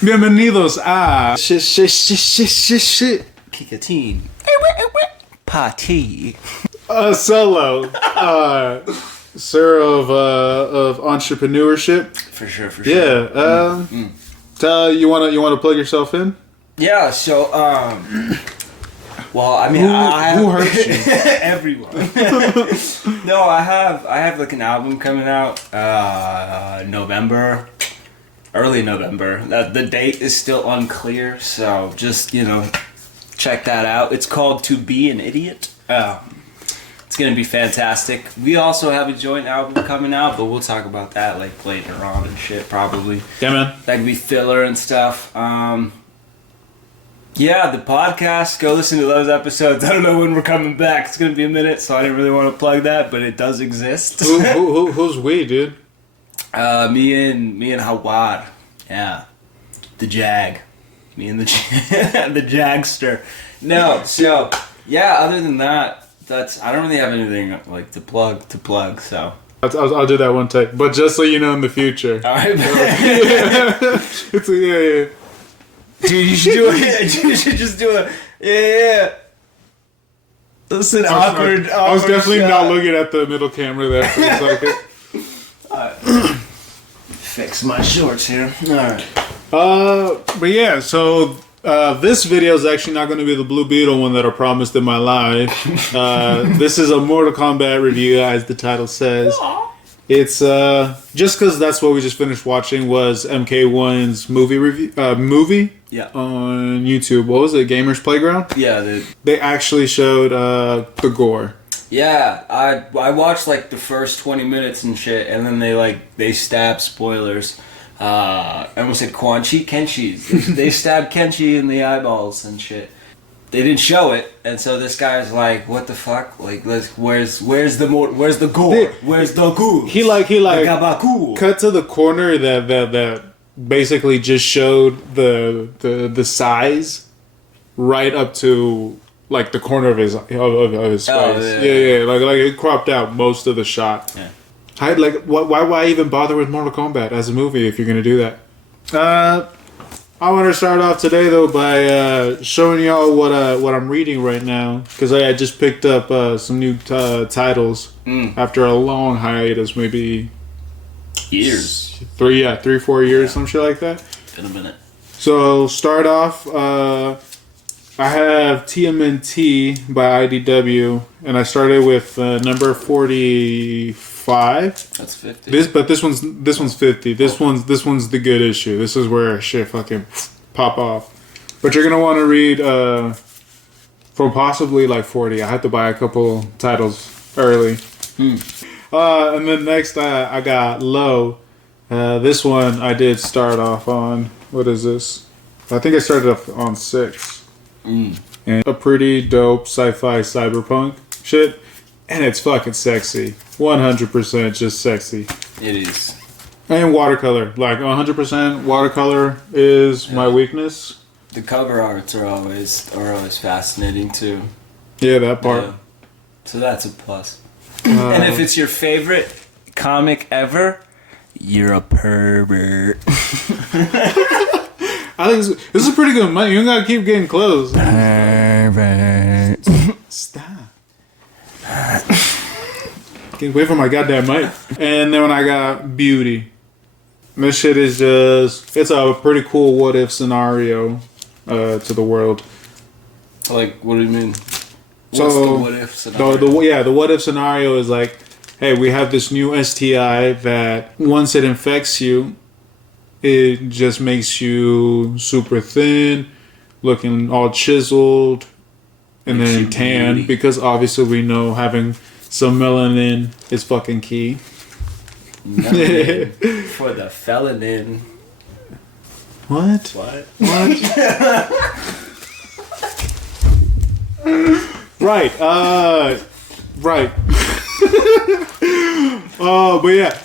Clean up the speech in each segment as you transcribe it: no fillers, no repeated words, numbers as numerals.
Bienvenidos a shit. Kikateen. Party. Solo. Sir of entrepreneurship. For sure. Yeah. You wanna plug yourself in? Yeah. So well, I mean, who hurts you? Everyone. No, I have like an album coming out November, early November. The date is still unclear, so just check that out. It's called "To Be an Idiot." It's gonna be fantastic. We also have a joint album coming out, but we'll talk about that like later on and shit probably. Yeah, man. That could be filler and stuff. Yeah, the podcast, go listen to those episodes. I don't know when we're coming back. It's going to be a minute, so I didn't really want to plug that, but it does exist. Who's we, dude? Me and Jaguar. Yeah. The Jag. Me and the Jagster. No, so, yeah, other than that, I don't really have anything like to plug, so. I'll do that one take, but just so you know in the future. All right. Yeah. Dude, you should do it. You should just do it. Yeah. Listen, awkward. I was definitely shot. not looking at the middle camera there for a second. Fix my shorts here. Alright. But yeah, so this video is actually not going to be the Blue Beetle one that I promised in my life. This is a Mortal Kombat review, as the title says. Aww. It's just because that's what we just finished watching was MK1's movie review Yeah. on YouTube. What was it? Gamers Playground? Yeah, dude. They actually showed the gore. Yeah, I watched like the first 20 minutes and shit, and then they stabbed spoilers. I almost said Kenshi. They stabbed Kenshi in the eyeballs and shit. They didn't show it, and so this guy's like, "What the fuck? Like, where's the gore? Where's the goo? He like Gabaku. cut to the corner that basically just showed the size right up to like the corner of his face. Yeah. Like it cropped out most of the shot. Yeah. Why even bother with Mortal Kombat as a movie if you're gonna do that? I want to start off today though by showing y'all what I'm reading right now because I just picked up some new titles after a long hiatus, maybe Years. 3-4 years, some shit like that. Been a minute. So start off. I have TMNT by IDW, and I started with number 45. That's 50. This one's 50. This one's the good issue. This is where shit fucking pop off. But you're gonna want to read from possibly like 40. I had to buy a couple titles early. And then next I got Low. This one I did start off on. What is this? I think I started off on 6. And a pretty dope sci-fi cyberpunk shit. And it's fucking sexy. 100% just sexy. It is. And watercolor. Like 100% watercolor is my weakness. The cover arts are always fascinating too. Yeah, that part. Yeah. So that's a plus. And if it's your favorite comic ever, you're a pervert. I think this is pretty good money. You don't gotta keep getting close. Pervert. Stop. Get away from my goddamn mic. And then when I got Beauty. This shit is it's a pretty cool what if scenario to the world. Like, what do you mean? What's So, the what if scenario? The what if scenario is like, hey, we have this new STI that once it infects you, it just makes you super thin, looking all chiseled, and Makes then you tan, beauty. because obviously we know having some melanin is fucking key. Melanin for the felanin. What? What? Right. Right. Oh, but yeah.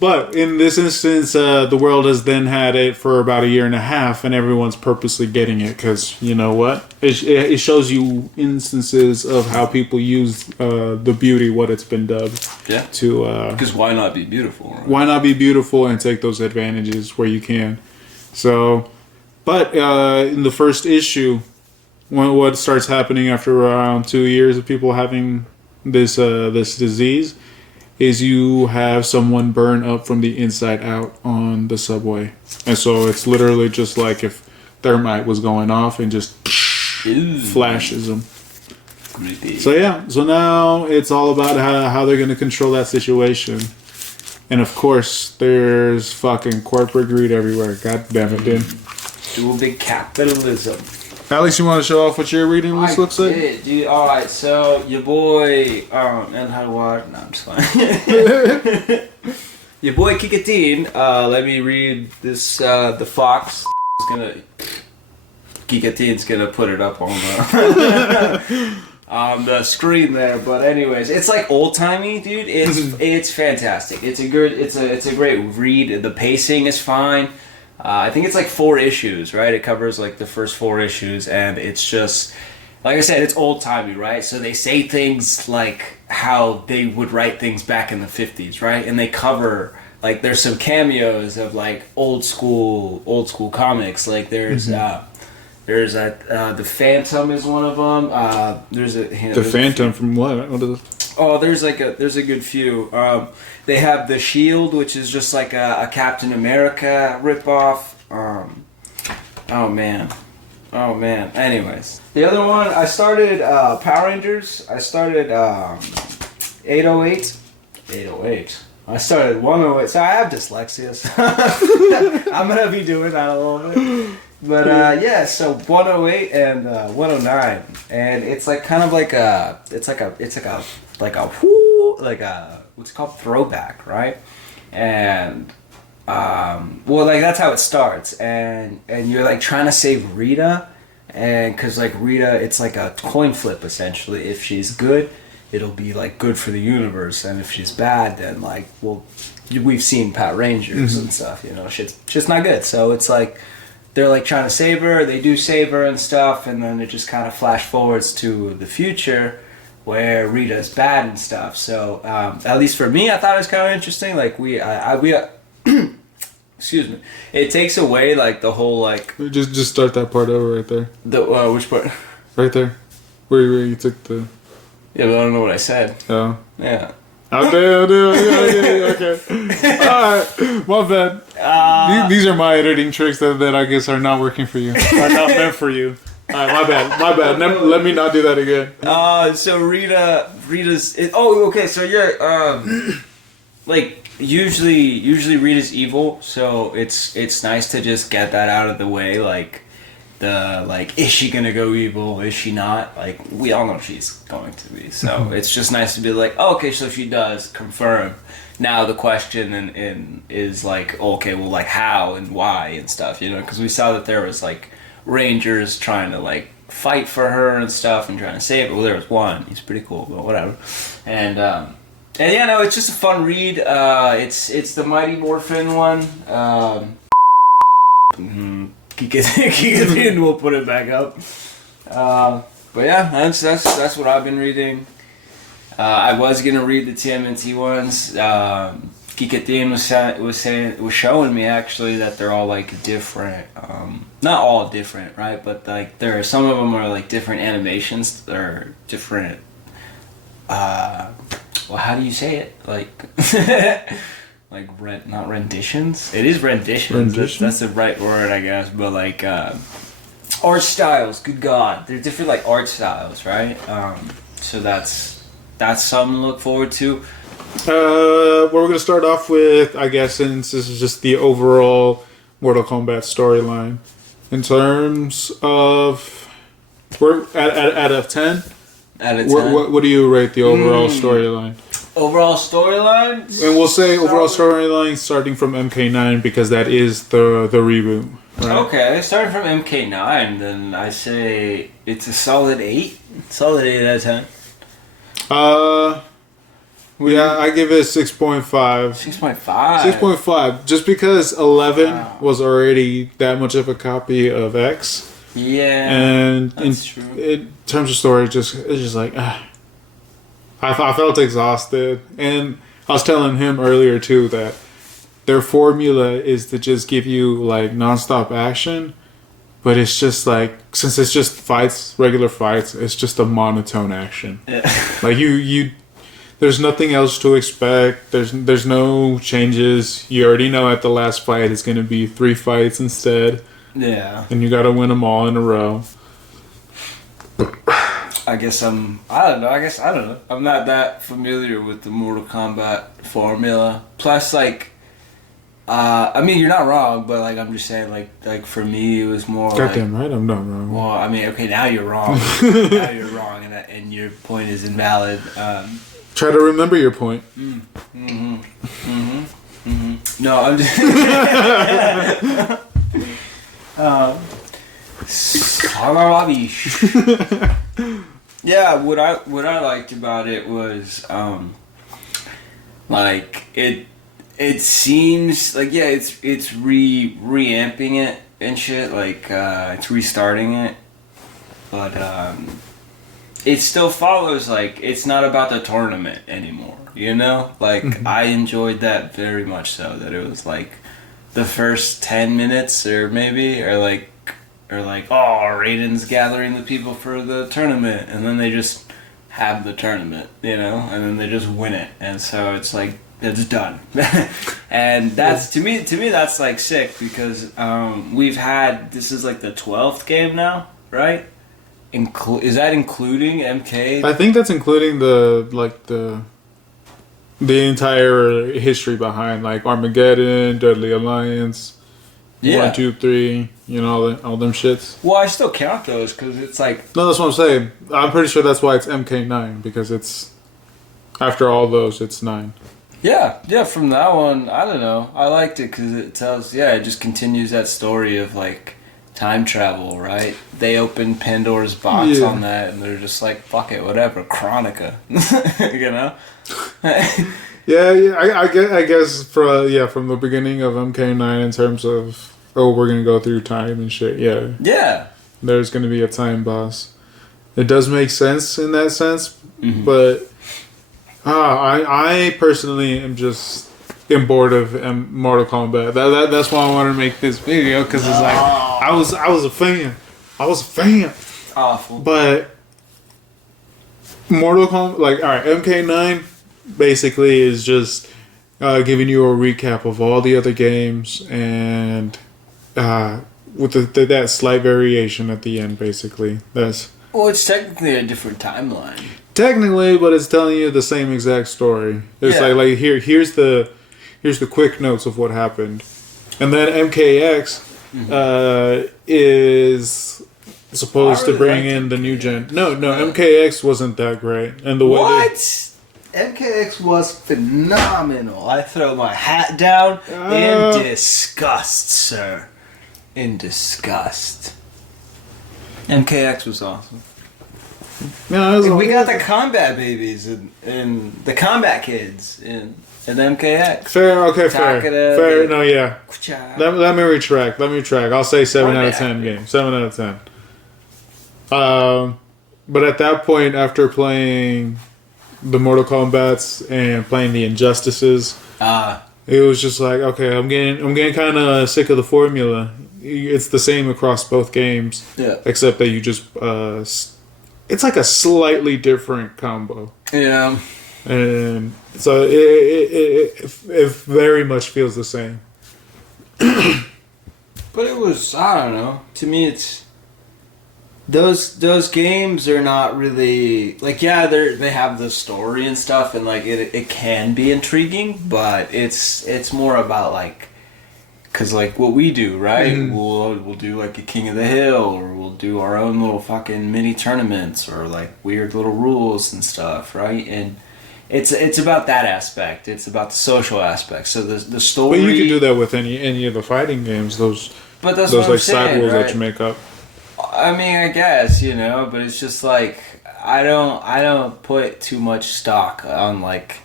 But in this instance, the world has then had it for about a year and a half, and everyone's purposely getting it because you know what? It shows you instances of how people use the beauty, what it's been dubbed. Yeah. Because why not be beautiful? Right? Why not be beautiful and take those advantages where you can? So, but in the first issue, what starts happening after around 2 years of people having this disease is you have someone burn up from the inside out on the subway. And so it's literally just like if thermite was going off and just flashes them. Creepy. So yeah, so now it's all about how they're going to control that situation. And of course, there's fucking corporate greed everywhere. God damn it, dude. Do a big capitalism. Alex, you want to show off what your reading list looks like? Dude. All right, so your boy El Jaguar. No, I'm just fine. Your boy Kikatin. Let me read this. The Fox is gonna. Kikatin's gonna put it up on the on the screen there. But anyways, it's like old timey, dude. It's fantastic. It's a great read. The pacing is fine. I think it's like 4 issues, right? It covers like the first 4 issues, and it's just, like I said, it's old-timey, right? So they say things like how they would write things back in the 50s, right? And they cover, like, there's some cameos of like old school comics. Like there's the Phantom is one of them. The Phantom from what? What is it? Oh, there's a good few. They have the Shield, which is just like a Captain America ripoff. Oh man. Anyways, the other one I started Power Rangers. I started 808. 808. I started 108. So I have dyslexia. So I'm gonna be doing that a little bit. But yeah, so 108 and 109, and it's like kind of like a what's it called, throwback, right? And well, like that's how it starts, and you're like trying to save Rita, and because like Rita, it's like a coin flip essentially. If she's good, it'll be like good for the universe, and if she's bad, then like, well, we've seen Power Rangers and stuff, you know, shit's not good. So it's like they're like trying to save her, they do save her and stuff, and then it just kind of flash forwards to the future where Rita's bad and stuff. So at least for me, I thought it was kind of interesting. Like we excuse me, it takes away like the whole like just start that part over right there. The which part? Right there, where you took the. Yeah, but I don't know what I said. Oh. Yeah. Okay. Alright, my bad. These are my editing tricks that I guess are not working for you. Are not meant for you. Alright, my bad. Let me not do that again. So Rita's. Okay. So yeah. Like usually Rita's evil, so it's nice to just get that out of the way. Like is she gonna go evil? Is she not? Like we all know she's going to be. So it's just nice to be like, oh, okay, so she does confirm. Now the question is like, okay, well, like how and why and stuff, you know? Because we saw that there was like Rangers trying to like fight for her and stuff and trying to save her. Well, there was one. He's pretty cool, but whatever. And yeah, no, it's just a fun read. It's the Mighty Morphin one. Kikatin will put it back up. But yeah, that's what I've been reading. I was gonna read the TMNT ones. Kikatin was showing me actually that they're all like different. Not all different, right? But like some of them are like different animations. They're different. Well, how do you say it? Like. Like not renditions. It is renditions. That's the right word, I guess. But like art styles. Good God, they're different like art styles, right? So that's something to look forward to. We're gonna start off with, I guess, since this is just the overall Mortal Kombat storyline. In terms of, we're out of 10. Out of 10. What do you rate the overall storyline? Overall storyline? And we'll say overall storyline starting from MK9 because that is the reboot. Right? Okay, starting from MK9, then I say it's a solid 8. Solid 8 out of 10. Yeah, I give it 6.5. 6.5. 6.5. Just because 11 Wow. was already that much of a copy of X. Yeah. And that's true. in terms of story, it's just like, I felt exhausted. And I was telling him earlier, too, that their formula is to just give you, like, nonstop action. But it's just like, since it's just fights, regular fights, it's just a monotone action. Yeah. Like you there's nothing else to expect. There's no changes. You already know at the last fight it's going to be 3 fights instead. Yeah. And you got to win them all in a row. I don't know. I'm not that familiar with the Mortal Kombat formula. Plus, like, I mean, you're not wrong, but like, I'm just saying, like for me, it was more. Goddamn right, I'm not wrong. Well, I mean, okay, now you're wrong. Now you're wrong, and your point is invalid. Try to remember your point. No, I'm just. Yeah, what I liked about it was like it seems like, yeah, it's reamping it and shit, like it's restarting it, but it still follows, like, it's not about the tournament anymore, you know? Like, I enjoyed that very much so, that it was like the first 10 minutes or like, oh, Raiden's gathering the people for the tournament, and then they just have the tournament, you know, and then they just win it, and so it's like, it's done. And that's, to me that's like sick, because this is like the 12th game now, right? Is that including MK? I think that's including the entire history behind, like, Armageddon, Deadly Alliance, Yeah. 1, 2, 3, you know, all them shits. Well, I still count those, because it's like... No, that's what I'm saying. I'm pretty sure that's why it's MK9, because it's, after all those, it's 9. Yeah, from that one, I don't know. I liked it, because it it just continues that story of, like, time travel, right? They opened Pandora's box on that, and they're just like, fuck it, whatever, Chronica, you know? I guess from the beginning of MK9, in terms of, we're gonna go through time and shit. Yeah, there's gonna be a time boss. It does make sense in that sense, but I personally am bored of Mortal Kombat. That's why I wanted to make this video, because it's like, I was a fan. Awful. But Mortal Kombat, like, alright, MK9 basically is just giving you a recap of all the other games, and with that slight variation at the end, basically. Well, it's technically a different timeline. Technically, but it's telling you the same exact story. It's like here's the quick notes of what happened, and then MKX is supposed to bring in the new gen. No, MKX wasn't that great, and the way MKX was phenomenal. I throw my hat down in disgust, sir. In disgust. MKX was awesome. No, we got the combat babies and the combat kids in MKX. Fair. No, yeah. Let me retract. I'll say 7 out of 10 game. 7 out of 10. But at that point, after playing the Mortal Kombats and playing the Injustices, it was just like, okay, I'm getting kind of sick of the formula. It's the same across both games, except that you just it's like a slightly different combo. Yeah. And so it very much feels the same. But it was, I don't know. To me, it's those games are not really like, yeah, they have the story and stuff, and like it can be intriguing, but it's more about like, cause like what we do, right? Mm-hmm. We'll do like a King of the Hill, or we'll do our own little fucking mini tournaments, or like weird little rules and stuff, right? And it's about that aspect. It's about the social aspect. So the story. But you can do that with any of the fighting games. Those like side rules that you make up. I mean, I guess, you know, but it's just like I don't put too much stock on like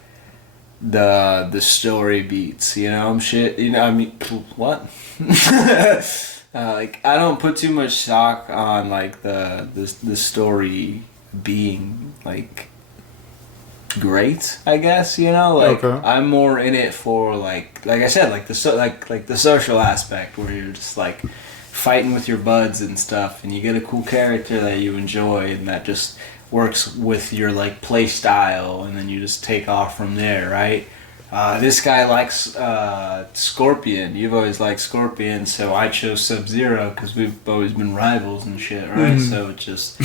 the story beats, you know, shit, you know, I mean, what? Like, I don't put too much stock on, like, the story being, like, great, I guess, you know, like, Okay. I'm more in it for, like I said, like, the social aspect, where you're just, like, fighting with your buds and stuff, and you get a cool character that you enjoy, and that just works with your, like, play style, and then you just take off from there, right? This guy likes Scorpion. You've always liked Scorpion, so I chose Sub-Zero because we've always been rivals and shit, right? So it just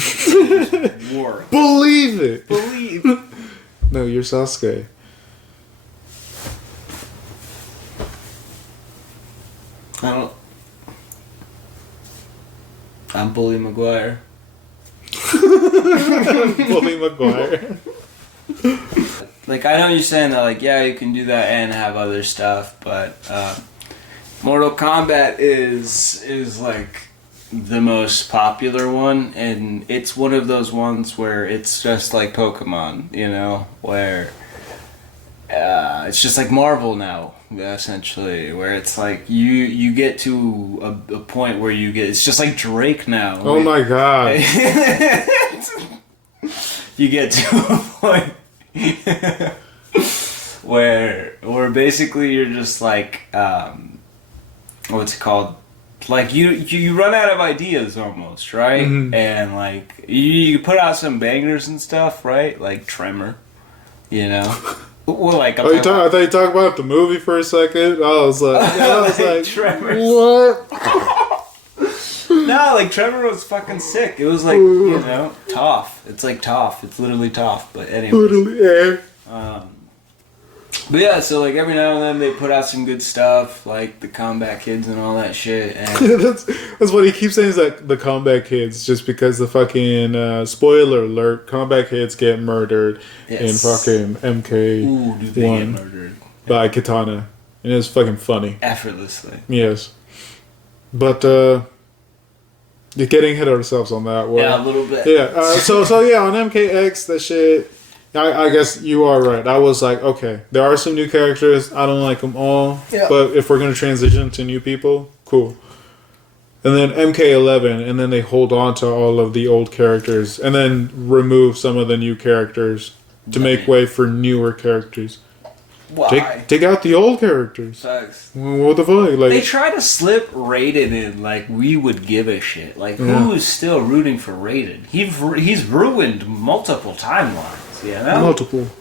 works. Believe it. Believe. No, you're Sasuke. I'm Bully Maguire. Bully Maguire. Like, I know you're saying that, like, yeah, you can do that and have other stuff, but Mortal Kombat is like the most popular one, and it's one of those ones where it's just like Pokemon, you know, where it's just like Marvel now, essentially, where it's like you get to a point where it's just like Drake now. Oh my god. You get to a point where basically you're just like what's it called, like you run out of ideas almost, right? And like you put out some bangers and stuff, right? Like Tremor, you know. Well, like I thought you talked about the movie for a second. I was like, Tremors. What? No, like Tremor was fucking sick. It was like, you know, Toph. It's like Toph. It's literally Toph. But anyway. Literally, yeah. But yeah, so like every now and then they put out some good stuff, like the Combat Kids and all that shit. And that's what he keeps saying is like the Combat Kids, just because the fucking spoiler alert, Combat Kids get murdered in fucking MK. Ooh, do they get murdered by Katana, and it's fucking funny. Effortlessly. Yes, but you're getting ahead of ourselves on that one. Yeah, a little bit. Yeah. So yeah, on MKX, that shit. I guess you are right. I was like, okay, there are some new characters. I don't like them all. Yeah. But if we're going to transition to new people, cool. And then MK11, and then they hold on to all of the old characters, and then remove some of the new characters to make way for newer characters. Why? Take out the old characters. Sucks. What the fuck? Like, they try to slip Raiden in, like we would give a shit. Like, who is still rooting for Raiden? He's ruined multiple timelines. You know?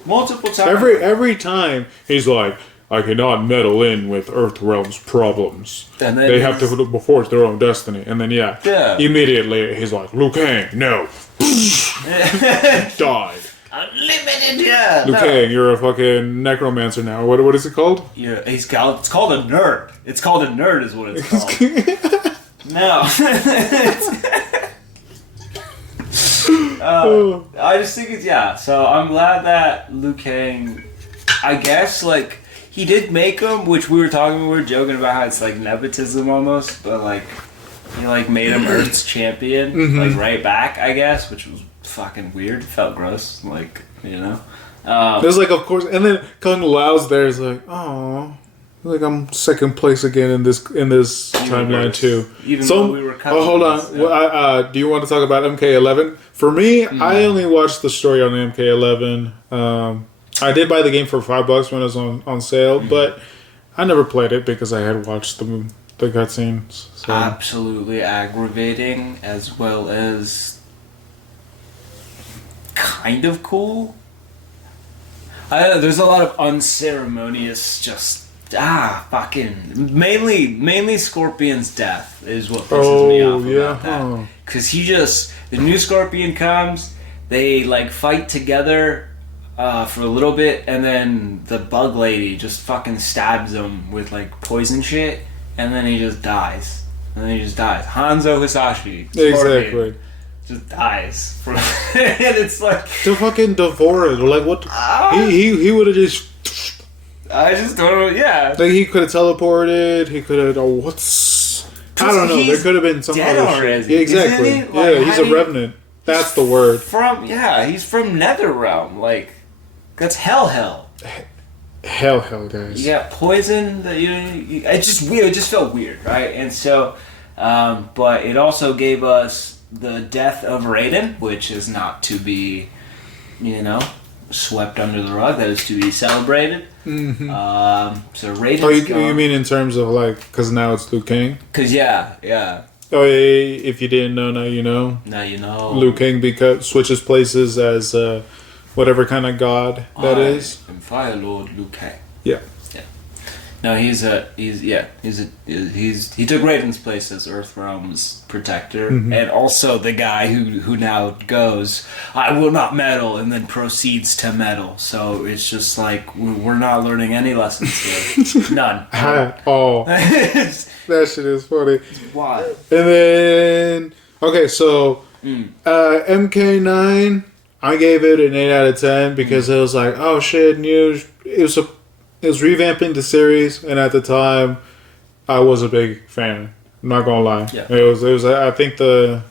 Multiple times. Every time he's like, I cannot meddle in with Earthrealm's problems. And then they have to forge their own destiny. And then immediately he's like, Liu Kang, no. Died. Unlimited, yeah. Liu Kang, you're a fucking necromancer now. What is it called? Yeah, it's called a nerd. It's called a nerd, is what it's called. No. I just think it's, so I'm glad that Liu Kang, I guess, like, he did make him, which we were joking about how it's like nepotism almost, but like, he like made him Earth's champion, like right back, I guess, which was fucking weird. It felt gross, like, you know. There's like, of course, and then Kung Lao's there is like, oh, like I'm second place again in this timeline too. Even though we were hold on. Yeah. Well, do you want to talk about MK11? For me, I only watched the story on MK11. I did buy the game for $5 when it was on sale, but I never played it because I had watched the cutscenes. So. Absolutely aggravating, as well as kind of cool. There's a lot of unceremonious, just fucking mainly Scorpion's death is what pisses me off about that. Because the new Scorpion comes, they like fight together for a little bit, and then the bug lady just fucking stabs him with like poison shit, and then he just dies. Hanzo Hisashi, Scorpion, exactly, just dies. And it's like to fucking devour it. Like what? He would have just. I just don't know. Yeah, like he could have teleported. He could have. I don't know. There could have been some dead other already. Yeah, exactly. Isn't he? Like, he's a revenant. That's the word. He's from NetherRealm. Like, that's hell. Hell, guys. You got poison that it's just weird. It just felt weird, right? And so, but it also gave us the death of Raiden, which is not to be, swept under the rug. That is to be celebrated. Mm-hmm. So Raiden's Oh, you gone. mean in terms of like, because now it's Liu Kang? Because yeah. Oh, yeah, if you didn't know, now you know. Now you know. Liu Kang switches places as whatever kind of god that is. I'm Fire Lord Liu Kang. Yeah. No, he took Raiden's place as Earthrealm's protector, and also the guy who now goes, I will not meddle, and then proceeds to meddle. So it's just like we're not learning any lessons here, none. Oh, that shit is funny. Why? And then so MK9, I gave it an 8 out of 10 because it was like, oh shit, new. It was revamping the series, and at the time, I was a big fan. I'm not gonna lie. Yeah. It was. I think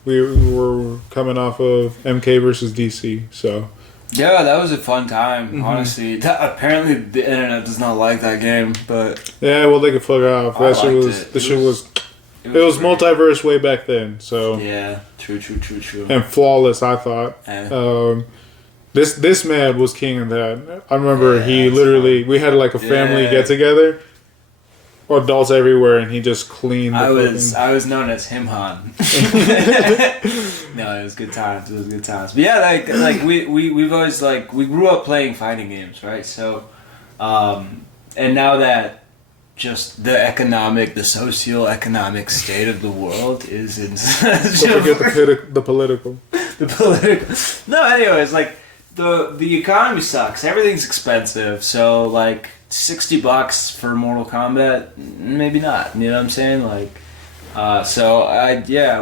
we were coming off of MK versus DC, so. Yeah, that was a fun time. Honestly, apparently the internet does not like that game, but Yeah, well, they could fuck off. That shit was. The shit was. It was great. multiverse way back then, so. Yeah, true. And flawless, I thought. This man was king of that. I remember he literally, we had like a family get together, adults everywhere, and he just cleaned. I was known as Him Han. No, it was good times. But yeah, like we've always we grew up playing fighting games, right? So, and now that just the socio-economic state of the world is in. Don't forget the political. The political. No, anyways, like. The economy sucks. Everything's expensive. So like $60 for Mortal Kombat, maybe not. You know what I'm saying? Like,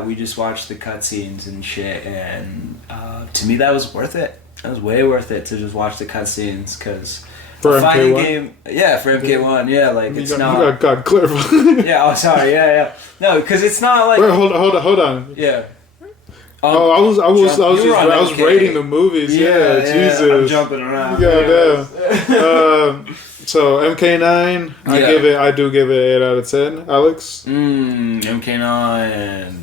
we just watched the cutscenes and shit, and to me that was worth it. That was way worth it to just watch the cutscenes because for a fighting MK1? Game, for MK1, like it's not. You got clarify. Yeah. Oh, sorry. Yeah. No, because it's not like. Wait, hold on. Yeah. I was rating the movies. Yeah, Jesus. I'm jumping around. Yeah. So MK9, I do give it 8 out of 10. Alex, MK9.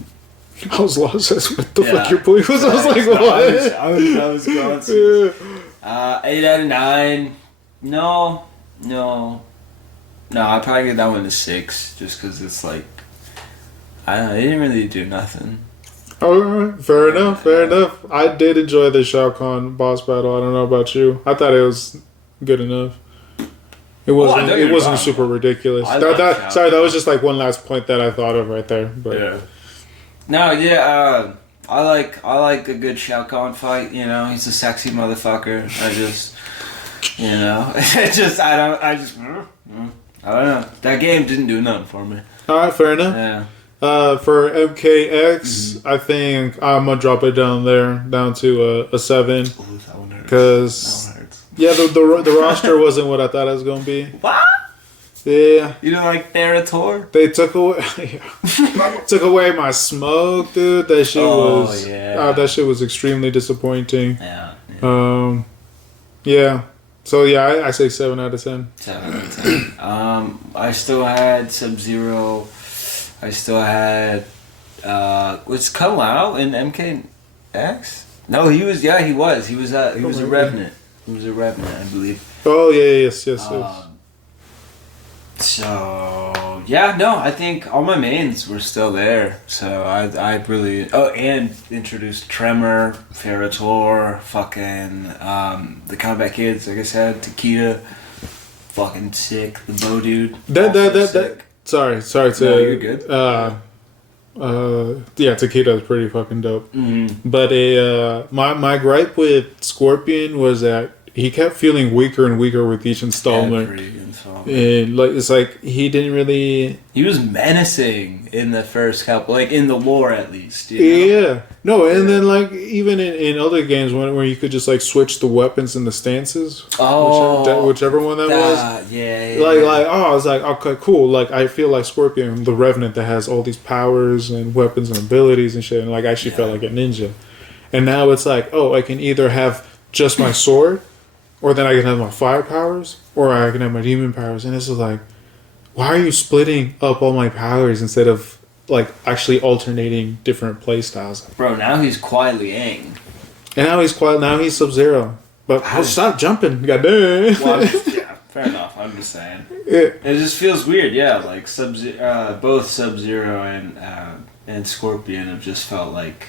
I was lost as what the fuck your point was. I was like, what? I was going to. 8 out of 9. No. I'd probably give that one a 6, just because it's like, I don't know, they didn't really do nothing. Alright, fair enough. I did enjoy the Shao Kahn boss battle. I don't know about you. I thought it was good enough. It wasn't super ridiculous. That was just like one last point that I thought of right there. But yeah. No, I like a good Shao Kahn fight. He's a sexy motherfucker. I don't know. That game didn't do nothing for me. Alright, fair enough. Yeah. For MKX, I think I'm gonna drop it down to a 7. Ooh, that one hurts. Because the roster wasn't what I thought it was gonna be. What? Yeah. You don't like Therator? They took away my smoke, dude. That shit that shit was extremely disappointing. Yeah. Yeah. So yeah, I say 7 out of 10. 7 out of 10. I still had Sub-Zero. I still had was Kung Lao in MKX? No, he was. Yeah, he was. He was a Revenant. He was a Revenant, I believe. Oh yeah, yes. So yeah, no, I think all my mains were still there. So I really and introduced Tremor, Ferrator, fucking the Combat Kids, like I said, Takeda, fucking sick. The Bow Dude. That. Sorry to. No, you're good. Takeda is pretty fucking dope. Mm-hmm. But my gripe with Scorpion was that he kept feeling weaker and weaker with each installment. And it's like he didn't really. He was menacing in the first couple, like in the lore at least. Yeah. No, and then like even in other games where you could just like switch the weapons and the stances. Whichever one that was. Yeah. I was like, okay, cool. Like I feel like Scorpion, the Revenant that has all these powers and weapons and abilities and shit, and like I actually felt like a ninja. And now it's like, I can either have just my sword, or then I can have my fire powers, or I can have my demon powers. And it's just like, why are you splitting up all my powers instead of like actually alternating different play styles? Bro, now he's quietly Aang. And now he's quiet. Now he's Sub-Zero. But stop jumping, goddamn. Well, yeah, fair enough. I'm just saying. Yeah. It just feels weird, yeah. Like both Sub-Zero and Scorpion have just felt like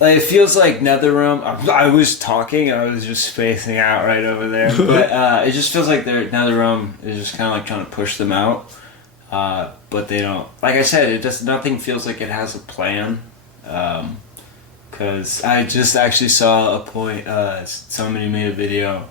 it feels like NetherRealm. I was talking, I was just spacing out right over there, but it just feels like NetherRealm is just kind of like trying to push them out, but they don't. Like I said, nothing feels like it has a plan. Because I just actually saw a point. Somebody made a video,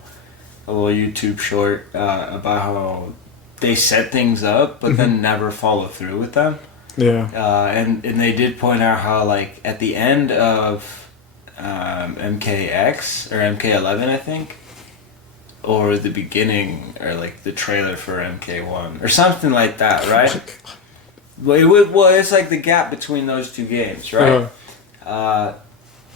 a little YouTube short about how they set things up, but then never follow through with them. Yeah. And they did point out how like at the end of MKX or MK11, I think, or the beginning or like the trailer for MK1 or something like that, right? It's like the gap between those two games, right?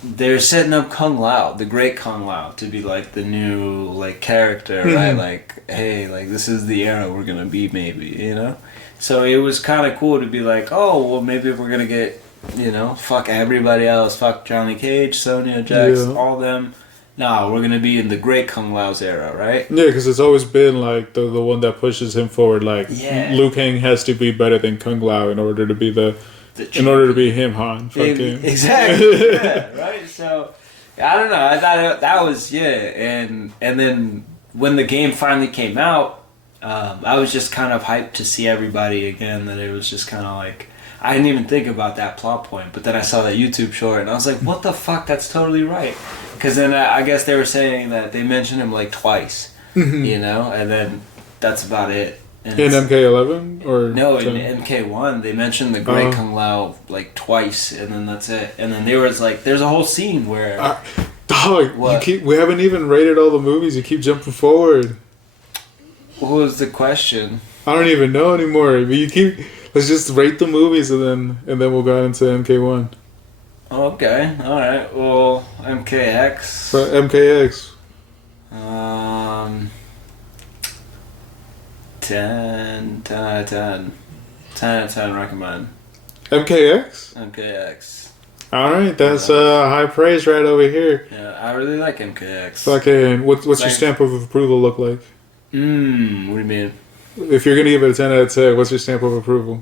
They're setting up Kung Lao, the great Kung Lao, to be like the new like character, right? Like, hey, like this is the era we're gonna be, maybe, you know. So it was kind of cool to be like, oh, well, maybe we're gonna get, you know, fuck everybody else, fuck Johnny Cage, Sonya, Jax, all them. No, we're gonna be in the great Kung Lao's era, right? Yeah, because it's always been like the one that pushes him forward. Like Liu Kang has to be better than Kung Lao in order to be in order to be him, Han. Exactly. Yeah, right. So I don't know. I thought that was and then when the game finally came out, I was just kind of hyped to see everybody again. That it was just kind of like I didn't even think about that plot point, but then I saw that YouTube short and I was like, what the fuck? That's totally right. Because then I guess they were saying that they mentioned him like twice, you know, and then that's about it. And in MK11 or no, in MK1 they mentioned the Great Kung Lao like twice, and then that's it. And then there's a whole scene where dog, we haven't even rated all the movies. You keep jumping forward. What was the question? I don't even know anymore. But let's just rate the movies and then we'll go into MK1. Okay, all right. Well, MKX. So MKX. 10 out of 10. 10 out of 10 recommend. MKX? MKX. Alright, that's high praise right over here. Yeah, I really like MKX. Fucking, what's your stamp of approval look like? What do you mean? If you're gonna give it a 10 out of 10, what's your stamp of approval?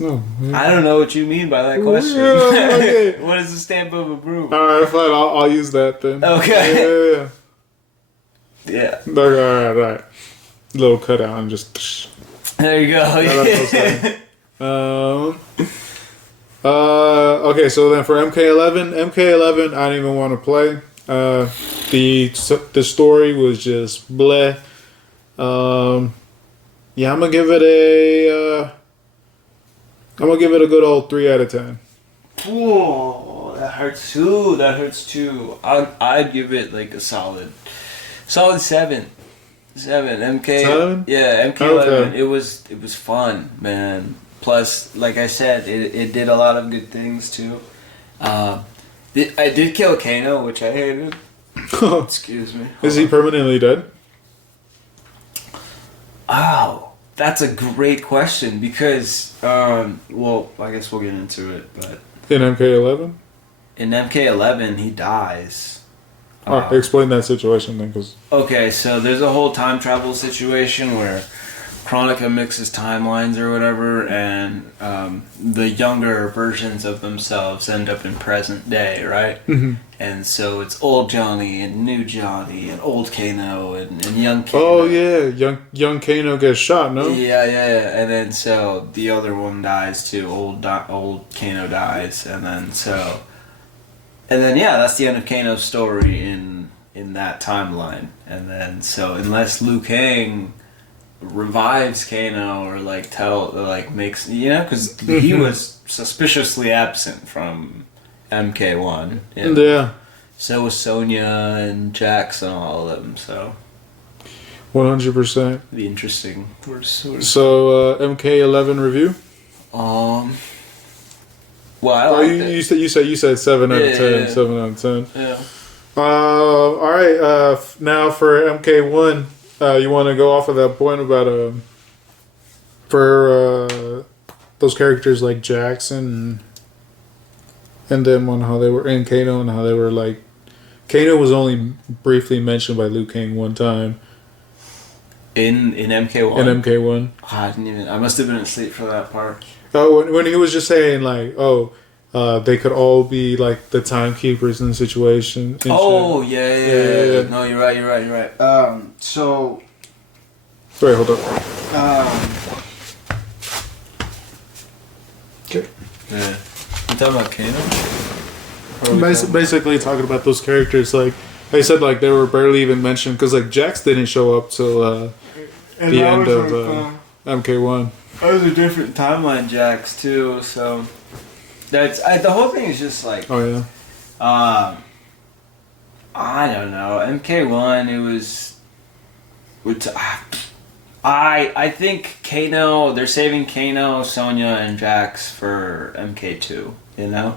No. I don't know what you mean by that question. Yeah, okay. What is the stamp of approval? Alright, fine, I'll use that then. Okay. Yeah. Alright. Little cutout and just. There you go. Okay, so then for MK11, I didn't even want to play. The story was just bleh. Yeah, I'm gonna give it a good old 3 out of 10. Whoa, that hurts too. I'd give it like a solid 7. 7 MK. 7? Yeah, MK11. Okay. It was fun, man. Plus, like I said, it did a lot of good things too. I did kill Kano, which I hated. Excuse me. Is he permanently dead? Oh, that's a great question because, well, I guess we'll get into it, but... In MK11? In MK11, he dies. Alright, explain that situation then, because... Okay, so there's a whole time travel situation where Chronica mixes timelines or whatever, and the younger versions of themselves end up in present day, right? Mm-hmm. And so it's old Johnny and new Johnny and old Kano and young Kano. Oh yeah, young Kano gets shot, no? Yeah. And then so the other one dies too. Old Kano dies, and then yeah, that's the end of Kano's story in that timeline. And then so unless Liu Kang revives Kano or makes, you know, because he was suspiciously absent from MK1. You know? Yeah. So was Sonya and Jax and all of them. So 100%. Be interesting. So MK11 review. Well, I liked it. You said 7 out of 10. Yeah. 7 out of 10. Yeah. All right. Now for MK1, you want to go off of that point about for those characters like Jackson and them on how they were in Kano and how they were like. Kano was only briefly mentioned by Liu Kang one time. In MK1? In MK1. I didn't even. I must have been asleep for that part. Oh, when he was just saying like, they could all be like the timekeepers in the situation. And Oh shit. yeah. No, you're right. So. Sorry, hold up. Okay. Yeah. You talking about Kano? Basically talking about those characters, like I said, like they were barely even mentioned because like Jax didn't show up till the end of MK1. That was a different timeline, Jax, too. So that's the whole thing is just like. Oh yeah. I don't know. MK1. It was. I think Kano. They're saving Kano, Sonya, and Jax for MK2. You know,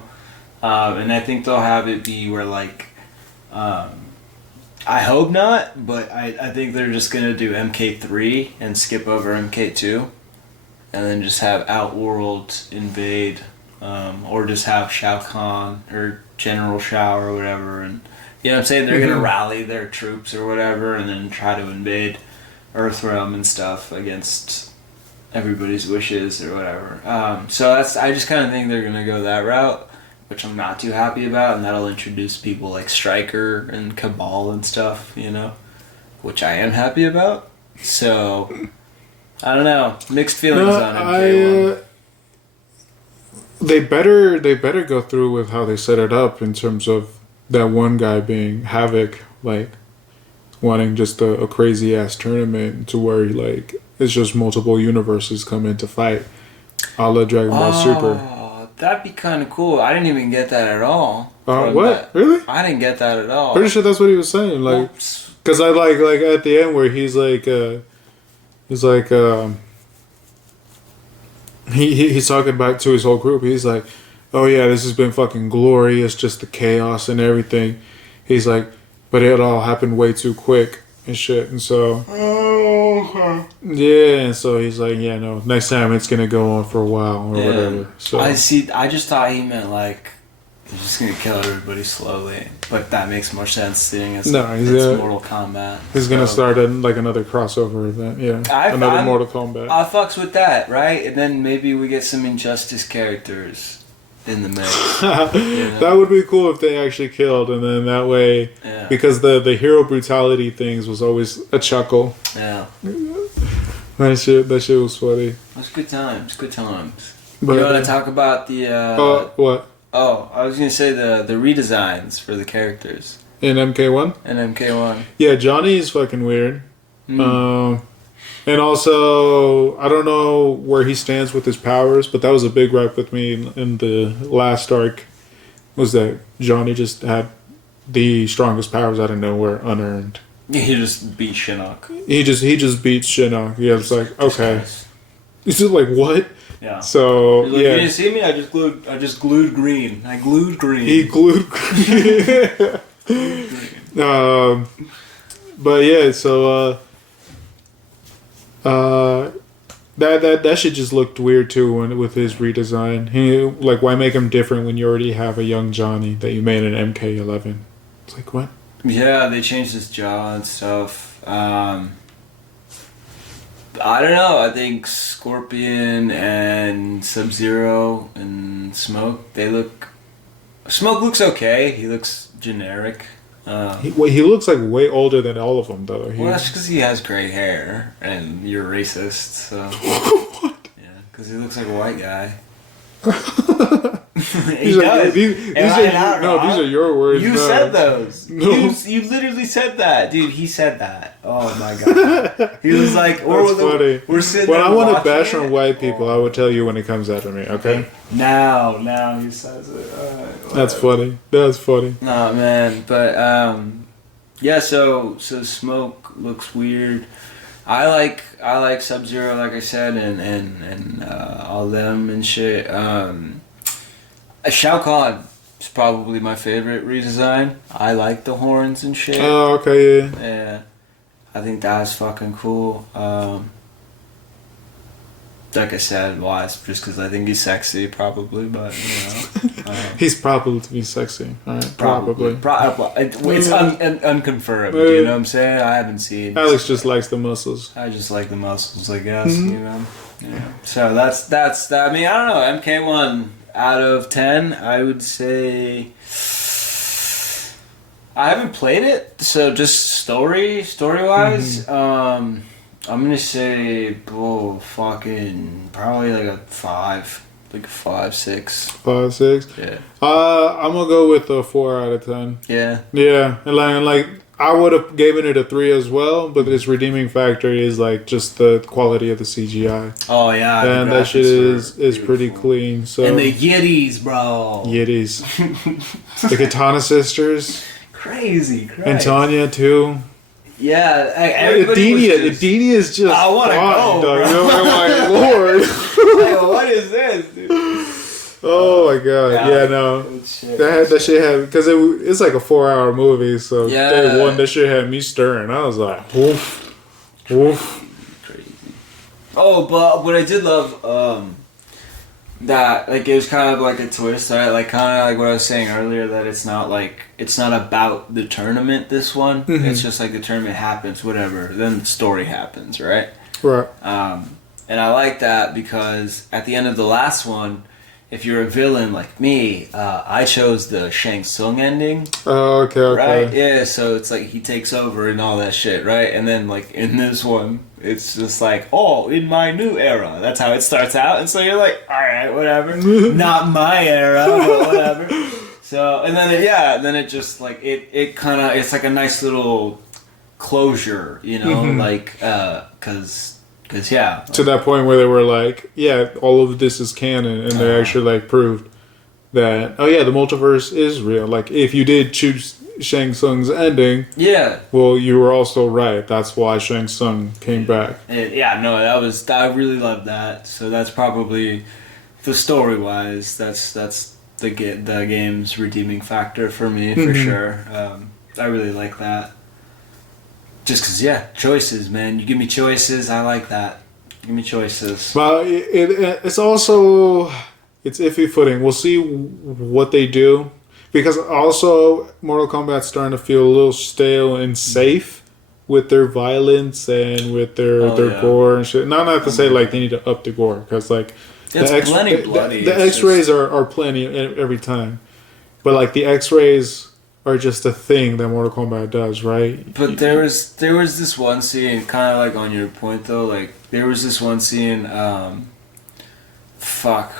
and I think they'll have it be where like. I hope not, but I think they're just gonna do MK3 and skip over MK2, and then just have Outworld invade, or just have Shao Kahn or General Shao or whatever, and you know what I'm saying, they're gonna rally their troops or whatever, and then try to invade Earthrealm and stuff against everybody's wishes or whatever. So I just kind of think they're gonna go that route, which I'm not too happy about, and that'll introduce people like Stryker and Cabal and stuff, you know, which I am happy about. So, I don't know, mixed feelings on MK1. They better go through with how they set it up in terms of that one guy being Havoc, like wanting just a crazy ass tournament to where like it's just multiple universes come in to fight, a la Dragon Ball Super. That'd be kind of cool. I didn't even get that at all. What? Really? I didn't get that at all. Pretty sure that's what he was saying. Like, because I like at the end where he's talking back to his whole group. He's like, oh yeah, this has been fucking glorious, just the chaos and everything. He's like, but it all happened way too quick and shit. And so, yeah, and so he's like, yeah, no, next time it's gonna go on for a while or whatever. So I just thought he meant like he's just gonna kill everybody slowly, but that makes more sense seeing it's Mortal Kombat. He's gonna start another crossover event, another Mortal Kombat. I fucks with that, right? And then maybe we get some Injustice characters in the mix. That would be cool if they actually killed, and then that way, because the hero brutality things was always a chuckle. Yeah. That shit was funny. That's good times. But, you want to talk about the? What? Oh, I was gonna say the redesigns for the characters in MK1. Yeah, Johnny's fucking weird. And also, I don't know where he stands with his powers, but that was a big gripe with me in the last arc. Was that Johnny just had the strongest powers out of nowhere, unearned. Yeah, he just beat Shinnok. He just beats Shinnok. Yeah, it's like, okay. He's just like, what? Yeah. So, like, yeah. Did you see me? I just glued green. I glued green. He glued green. But yeah, so that shit just looked weird too with his redesign. He like, why make him different when you already have a young Johnny that you made in MK11? It's like, what? Yeah, they changed his jaw and stuff. I don't know. I think Scorpion and Sub-Zero and Smoke, Smoke looks okay. He looks generic. He looks like way older than all of them, though. Well, that's because he has gray hair, and you're racist, so... What? Yeah, because he looks like a white guy. These are your words. You said those. No. You literally said that, dude. He said that. Oh my god. He was like, funny. We're sitting when there I want to watching bash it. on white people, I would tell you when it comes after me. Okay. Now he says it. That's funny. That's funny. No man, but yeah. So Smoke looks weird. I like Sub-Zero, like I said, and all them and shit. Shao Kahn. is probably my favorite redesign. I like the horns and shit. Oh, okay, yeah. Yeah, I think that's fucking cool. Like I said, why? It's just because I think he's sexy, probably, but, He's probably to be sexy. All right, probably. It's unconfirmed, you know what I'm saying? I haven't seen. Alex just likes the muscles. I just like the muscles, I guess, you know? Yeah. So that's that. I mean, I don't know. MK1 out of 10, I would say. I haven't played it, so just story-wise, I'm gonna say, fucking probably like a 5, like a 5, 6. 5, 6. Yeah. I'm gonna go with a 4 out of 10. Yeah. Yeah, and like I would have given it a 3 as well, but its redeeming factor is like just the quality of the CGI. Oh yeah. And that shit is pretty clean. So. And the Yetis, bro. Yetis. The Katana sisters. Crazy. And Tanya too. Yeah, Adenia is just. I want to go, bro. Oh my lord! Like, what is this, dude? Oh my god! Yeah, no. That shit had because it's like a 4-hour movie, so day one that shit had me stirring. I was like, woof, woof. Crazy. Oh, but what I did love, that like it was kind of like a twist, right? Like kind of like what I was saying earlier, that it's not about the tournament. This one, it's just like the tournament happens, whatever. Then the story happens, right? Right. And I like that because at the end of the last one, if you're a villain like me, I chose the Shang Tsung ending. Oh, okay. Right? Yeah. So it's like he takes over and all that shit, right? And then like in this one, it's just like, oh, in my new era. That's how it starts out. And so you're like, all right, whatever. Not my era, but whatever. So, and then, then it just like, it kind of, it's like a nice little closure, you know, like, cause yeah. To that point where they were like, yeah, all of this is canon, and they actually like proved that, oh yeah, the multiverse is real. Like, if you did choose Shang Tsung's ending, well, you were also right. That's why Shang Tsung came back. I really loved that. So that's probably the story wise. That's the game's redeeming factor for me for sure. I really like that. Just because, choices, man. You give me choices, I like that. Give me choices. Well, it's also it's iffy footing. We'll see what they do. Because also, Mortal Kombat's starting to feel a little stale and safe with their violence and with their gore and shit. Not to say like they need to up the gore, because like it's plenty bloody. The X-rays are plenty every time, but like the X-rays are just a thing that Mortal Kombat does, right? But there was this one scene, kind of like on your point though. Like there was this one scene.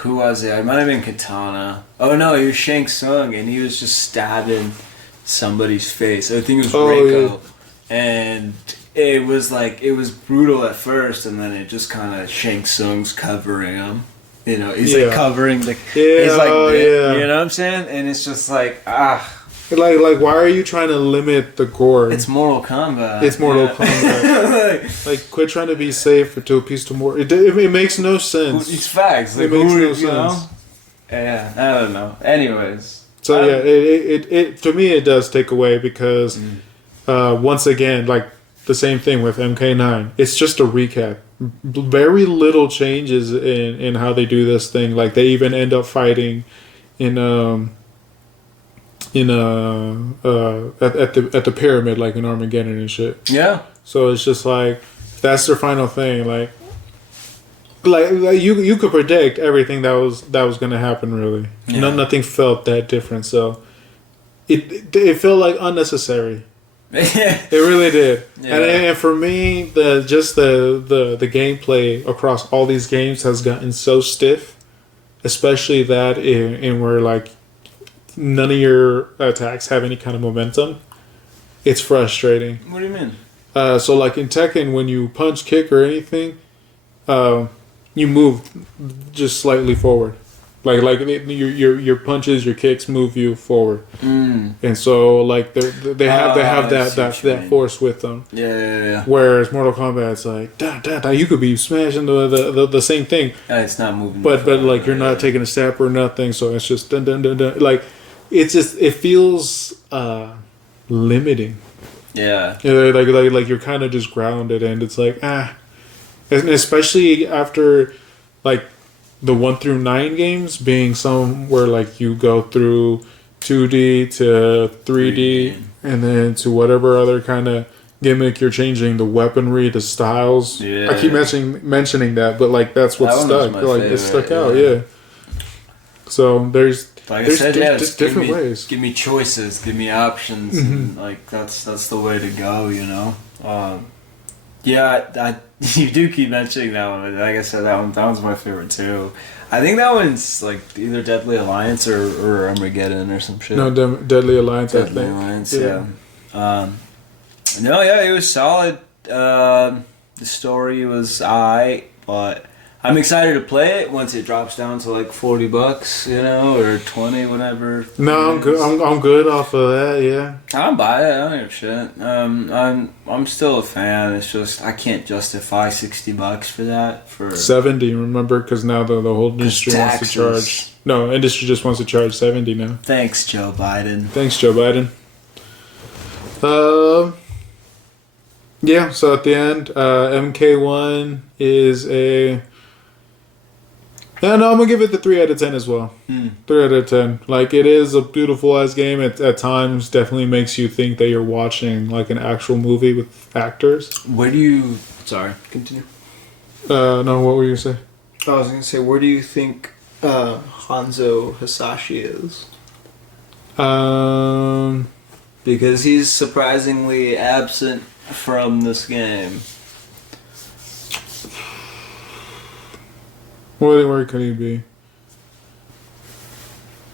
Who was it? It might have been Katana. Oh no, he was Shang Tsung, and he was just stabbing somebody's face. I think it was Reiko. Yeah. And it was brutal at first, and then it just kind of Shang Tsung's covering him. You know, he's like covering the. He's like, you know what I'm saying? And it's just like, Like, why are you trying to limit the gore? It's Mortal Kombat. It's Mortal Kombat. Like, quit trying to be safe to appease to more. It makes no sense. It's facts. Like, it makes no sense. Yeah, I don't know. Anyways. So it to me it does take away because once again, like the same thing with MK9. It's just a recap. Very little changes in how they do this thing. Like they even end up fighting in at the pyramid, like in Armageddon and shit. Yeah. So it's just like that's their final thing. Like you could predict everything that was gonna happen. Really, nothing felt that different. So it felt like unnecessary. It really did. Yeah. And for me, the gameplay across all these games has gotten so stiff, especially that in where like none of your attacks have any kind of momentum. It's frustrating. What do you mean? So like in Tekken, when you punch, kick, or anything, you move just slightly forward. Like your punches, your kicks move you forward, and so like they have that force with them. Yeah. Whereas Mortal Kombat, it's like you could be smashing the same thing. It's not moving. But like you're not taking a step or nothing, so it's just dun. Like it's just it feels limiting. Yeah. Like you're kind of just grounded, and it's like and especially after like the 1 through 9 games being some where like you go through 2D to 3D and then to whatever other kind of gimmick you're changing, the weaponry, the styles. Yeah. I keep mentioning that, but like that's what stuck. Like it stuck out, yeah. So there's different ways. Give me choices, give me options, and like that's the way to go, you know. You do keep mentioning that one. Like I said, that one's my favorite too. I think that one's like either Deadly Alliance or Armageddon or some shit. No, Deadly Alliance. Deadly Alliance, yeah. It was solid. The story was alright, but I'm excited to play it once it drops down to like $40, you know, or 20, whatever. No, I'm good. I'm good off of that. Yeah. I'll buy it. I don't give a shit. I'm still a fan. It's just I can't justify $60 for that. For 70, remember? Because now the whole industry wants to charge. No, industry just wants to charge 70 now. Thanks, Joe Biden. Thanks, Joe Biden. Yeah. So at the end, MK1 is a. Yeah, no, I'm gonna give it the 3 out of 10 as well. 3 out of 10. Like it is a beautiful ass game. At times, definitely makes you think that you're watching like an actual movie with actors. Where do you? Sorry, continue. No, what were you gonna say? I was gonna say, where do you think Hanzo Hasashi is? Because he's surprisingly absent from this game. Where could he be?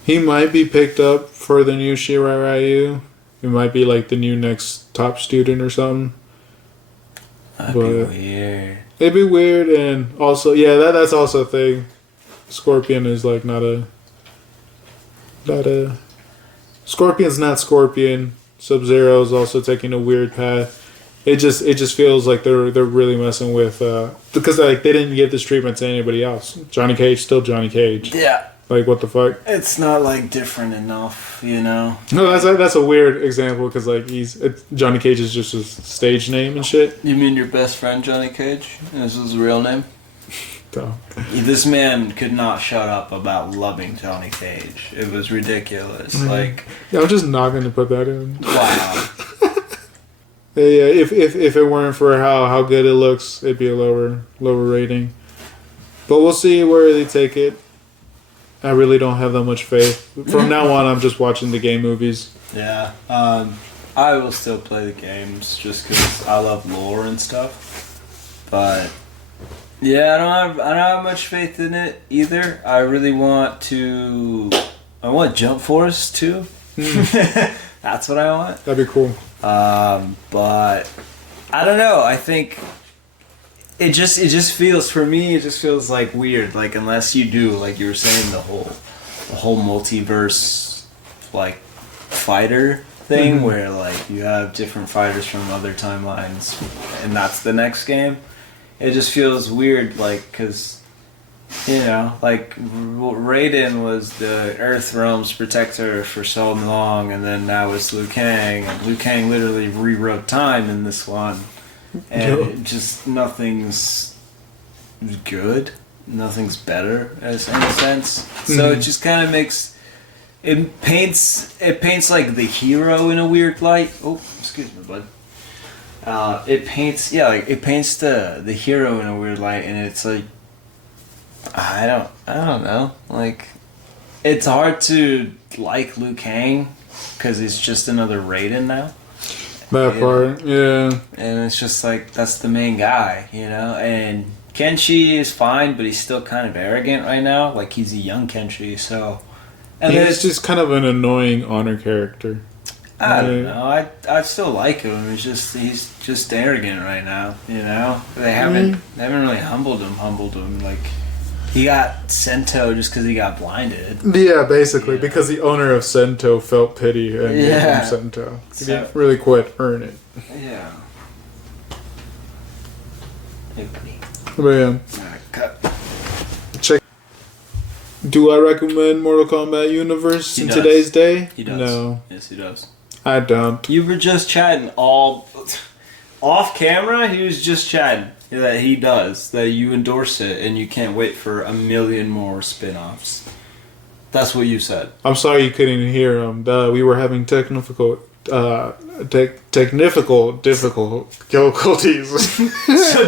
He might be picked up for the new Shirai Ryu. It might be like the new next top student or something. That'd be weird. It'd be weird, and also, yeah, that's also a thing. Scorpion is like not a. Scorpion's not Scorpion. Sub-Zero is also taking a weird path. It just feels like they're really messing with because like they didn't give this treatment to anybody else. Johnny Cage still Johnny Cage. Yeah. Like what the fuck? It's not like different enough, you know. No, that's a weird example because like Johnny Cage is just his stage name and shit. You mean your best friend Johnny Cage? This is his real name. Go. This man could not shut up about loving Johnny Cage. It was ridiculous. Like, yeah, I'm just not gonna put that in. Wow. Yeah, if it weren't for how good it looks, it'd be a lower rating. But we'll see where they take it. I really don't have that much faith. From now on, I'm just watching the game movies. Yeah, I will still play the games just because I love lore and stuff. But yeah, I don't have much faith in it either. I really want Jump Force too. That's what I want. That'd be cool. But I don't know. I think it just feels for me. It just feels like weird. Like unless you do, like you were saying, the whole multiverse like fighter thing, where like you have different fighters from other timelines, and that's the next game. It just feels weird, like because. You know, like Raiden was the Earth Realm's protector for so long, and then now it's Liu Kang. And Liu Kang literally rewrote time in this one, and it just nothing's good, nothing's better, in a sense. So it just kind of paints like the hero in a weird light. Oh, excuse me, bud. It paints the hero in a weird light, and it's like. I don't know. Like, it's hard to like Liu Kang because he's just another Raiden now. That part, yeah. And it's just like that's the main guy, you know. And Kenshi is fine, but he's still kind of arrogant right now. Like he's a young Kenshi, so. And he's just kind of an annoying honor character. I don't know. I still like him. He's just arrogant right now. You know, they haven't really humbled him like. He got Sento just because he got blinded. Yeah, basically, because the owner of Sento felt pity and gave him Sento. He didn't really quite earn it. Yeah. Hey, buddy. But yeah. Cut. Check. Do I recommend Mortal Kombat Universe He in does. today's day? He does. No, Yes, he does. I don't. You were just chatting all off camera. He was just chatting that he does, that you endorse it, and you can't wait for a million more spin-offs. That's what you said. I'm sorry you couldn't hear him. We were having technical difficulties. So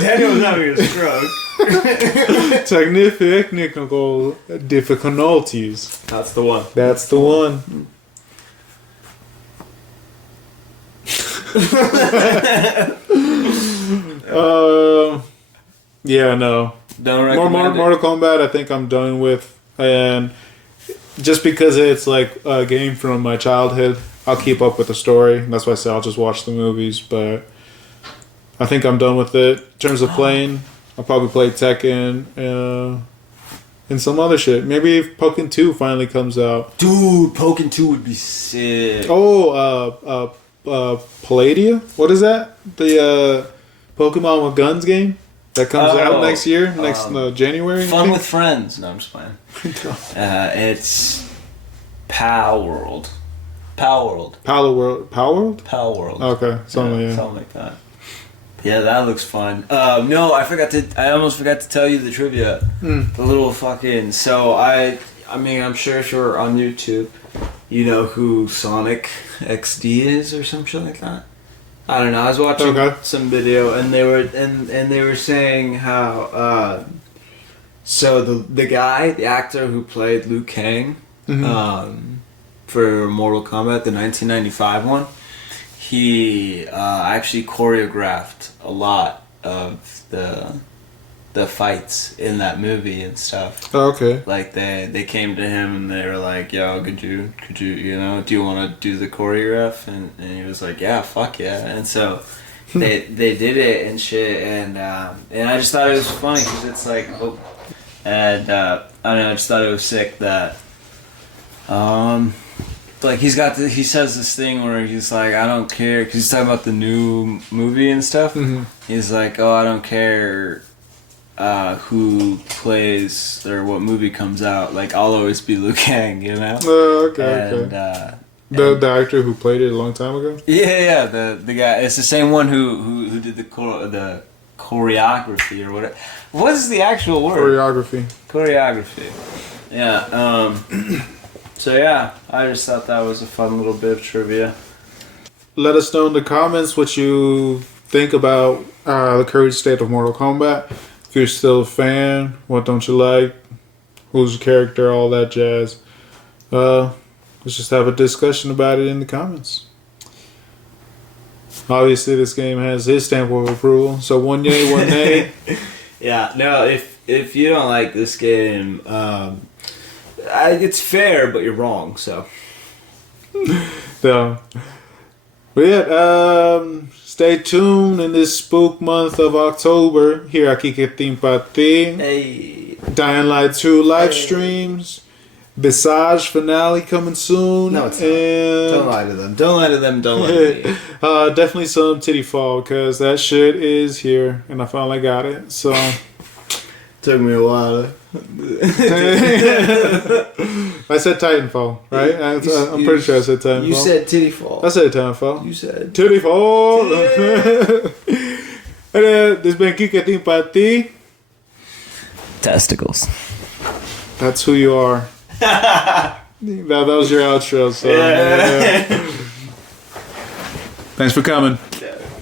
Daniel was having a stroke. Technical difficulties. That's the one. That's the one. Yeah, no. Don't recommend it. Mortal Kombat, I think I'm done with, and just because it's like a game from my childhood, I'll keep up with the story. That's why I say I'll just watch the movies. But I think I'm done with it. In terms of playing, I'll probably play Tekken and some other shit. Maybe if Pokken 2 finally comes out. Dude, Pokken 2 would be sick. Oh, Palladia? What is that? The Pokemon with Guns game that comes out next year, January. Fun with Friends. No, I'm just playing. It's Power World. Power World. Okay, something like that. Yeah, that looks fun. No, I almost forgot to tell you the trivia. The little fucking. So I'm sure if you're on YouTube, you know who Sonic XD is or some shit like that. I don't know. I was watching some video and they were saying how so the guy, the actor who played Liu Kang, for Mortal Kombat, the 1995 one, he actually choreographed a lot of the fights in that movie and stuff. Oh, okay. Like they came to him and they were like, "Yo, could you do you want to do the choreograph?" And he was like, "Yeah, fuck yeah." And so they did it and shit, and I just thought it was funny because it's like, I don't know, I just thought it was sick that like he says this thing where he's like, I don't care, because he's talking about the new movie and stuff. He's like, oh, I don't care who plays or what movie comes out, like I'll always be Liu Kang, you know? Okay. The actor who played it a long time ago? Yeah, the guy. It's the same one who did the choreography or whatever. What is the actual word? Choreography. Yeah. So yeah, I just thought that was a fun little bit of trivia. Let us know in the comments what you think about the current state of Mortal Kombat. If you're still a fan, what don't you like? Who's your character? All that jazz. Let's just have a discussion about it in the comments. Obviously, this game has his stamp of approval. So one yay, one nay. Yeah. No. If you don't like this game, it's fair, but you're wrong. So. So. But yeah, stay tuned in this spook month of October. Here at Kike Timpati. Hey. Dying Light 2 live streams. Visage finale coming soon. No, it's not. Don't lie to them. Don't lie to them. Don't lie to me. Definitely some titty fall, because that shit is here. And I finally got it. So. Took me a while. I said Titanfall, right? I'm pretty sure I said Titanfall. You said titty fall. I said Titanfall. You said titty fall. And this has been Kike Timpati. Testicles. That's who you are. that was your outro. So, yeah. Thanks for coming.